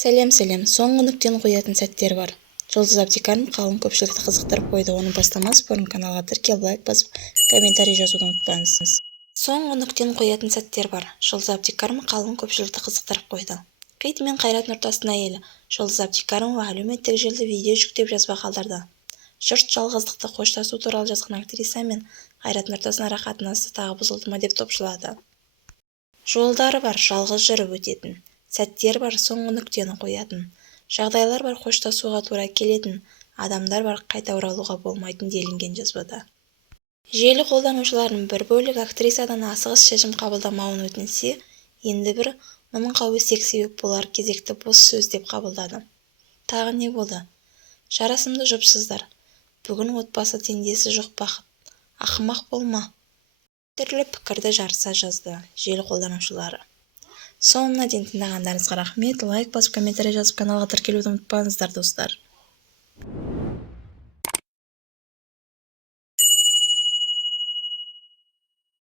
Сәлем, соңғы нүктені қоятын сәттер бар. Жұлдыз Әбдікәрім қалың көпшілікті қызықтырып қойды. Оның бастамасы бұрын каналға тіркеліп, лайк басып, комментарий жазуды ұмытпаңыз. Соңғы нүктені қоятын сәттер бар. Жұлдыз Әбдікәрім қалың көпшілікті қызықтырып қойды. Кейт мен Қайрат Нұртастың әйелі Жұлдыз Әбдікәрімова әлеуметтік желіде видео жүктеп жазба қалдырды. Жұрт жалғыздықты қоштасу туралы жазған актриса мен Қайрат Нұртастың ара қатынасы тағы бұзылды ма деп топшылады. Жолдары бар, жалғыз жүріп өтетін. Сәттер бар, соңғы нүктені қоятын. Жағдайлар бар, қоштасуға тура келетін. Адамдар бар, қайта оралуға болмайтын делінген жазбада. Желі қолданушыларының бір бөлігі актрисадан асығыс шешім қабылдамауын өтінсе, енді бір мұның қауесет себеп болар кезекті бос сөз деп қабылдады. Тағы не болды? Жарасымды жұпсыздар. Бүгін отбасы теңдесі жоқ бақыт. Ақымақ болма. Түрлі пікірді жарыса жазды желі қолданушылары. Соңына дейін тыңдағандарыңызға рахмет. Лайк басып, комментарий жазып, каналға тіркелуді ұмытпаңыздар, достар.